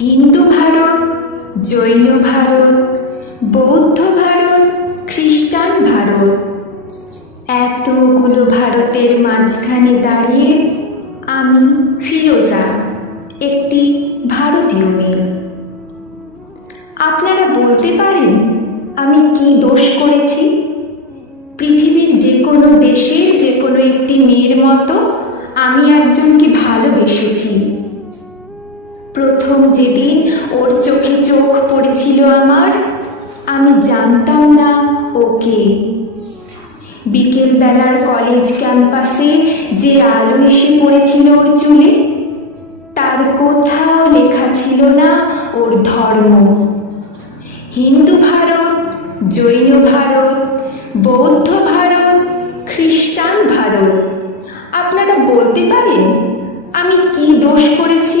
হিন্দু ভারত, জৈন ভারত, বৌদ্ধ ভারত, খ্রিস্টান ভারত। এতগুলো ভারতের মাঝখানে দাঁড়িয়ে আমি ফিরোজা, একটি ভারতীয় মেয়ে। আপনারা বলতে পারেন, আমি কি দোষ করেছি? পৃথিবীর যে কোনো দেশের যে কোনো একটি মেয়ের মতো আমি একজনকে ভালোবেসেছি। প্রথম যেদিন ওর চোখে চোখ পড়েছিল আমার, আমি জানতাম না ওকে বিকেলবেলার কলেজ ক্যাম্পাসে যে আলো এসে পড়েছিল ওর চুলে, তার কোথাও লেখা ছিল না ওর ধর্ম। হিন্দু ভারত, জৈন ভারত, বৌদ্ধ ভারত, খ্রিস্টান ভারত। আপনারা বলতে পারেন, আমি কি দোষ করেছি?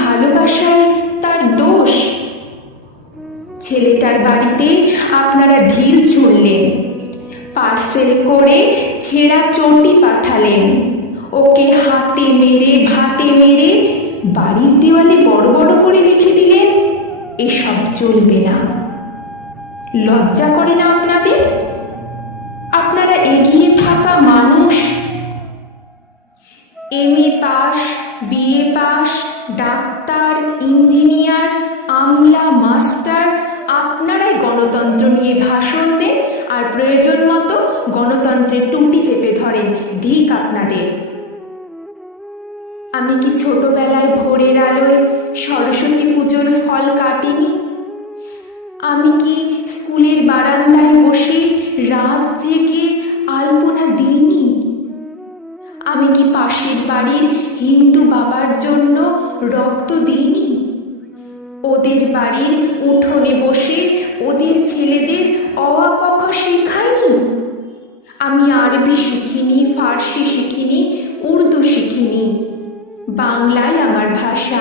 ভালোবাসায় তার দোষ। ছেলেটার বাড়িতে আপনারা ঢিল ছুড়লেন পার্সেল করে ছেঁড়া চটি পাঠালেন। ওকে হাতে মেরে, ভাতে মেরে বাড়ির দেওয়ালে বড় বড় করে লিখে দিলেন, এসব চলবে না। লজ্জা করে না আপনাদের? আপনারা এগিয়ে থাকা মানুষ। এম এ পাস প্রয়োজন মতো গণতন্ত্রের টুটি চেপে ধরেন ধিক আপনাদের। আমি কি ছোটবেলায় ভোরের আলোয় সরস্বতী পুজোর ফল কাটিনি? আমি কি স্কুলের বারান্দায় বসে রাত জেগে আলপনা দিইনি? আমি কি পাশের বাড়ির হিন্দু বাবার জন্য রক্ত দিইনি? ওদের বাড়ির উঠোনে বসে ওদের ছেলেদের অওয়া কখ শেখায়নি আমি আরবি শিখিনি, ফার্সি শিখিনি, উর্দু শিখিনি। বাংলায় আমার ভাষা।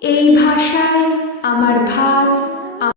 এই ভাষায় আমার ভাত